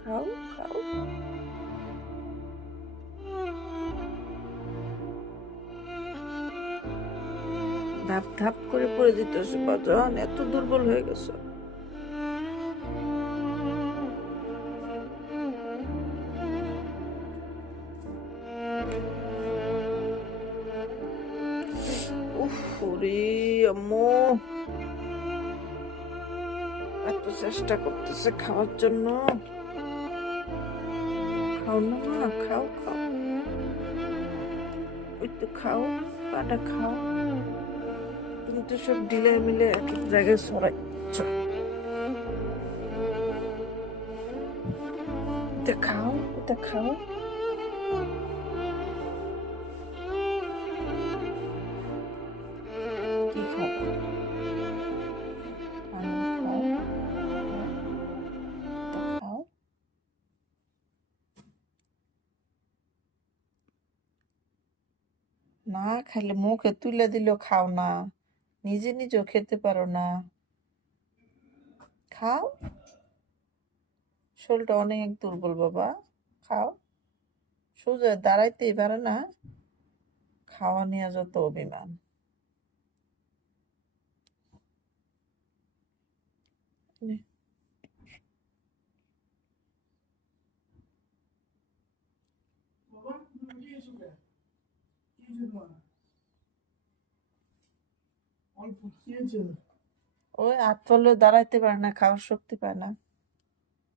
খাও খাও। ধাপ ধাপ করে পড়ে যেতেছে বাজান, এত দুর্বল হয়ে গেছে। উফ রে আম্মু, এত চেষ্টা করতেছে খাওয়ার জন্য। খাও না মা, খাও খাও, একটু খাও, পাটা খাও। তুমি তো সব ঢিলে মিলে এক এক জায়গায় সরাইছ। এটা খাও, এটা খাও। কি খাবা? পানি খাও, খাও, এটা খাও। না খাইলে মুখে তুলে দিলেও খাও না, নিজে নিজেও খেতে পারো না। খাও, শরীরটা অনেক দুর্বল বাবা। খাও, সোজা দাঁড়াইতেই পারে না, খাওয়া নিয়ে যত অভিমান। নে, ওই হাত পড়লে দাঁড়াইতে পারে না, খাওয়ার শক্তি পায় না।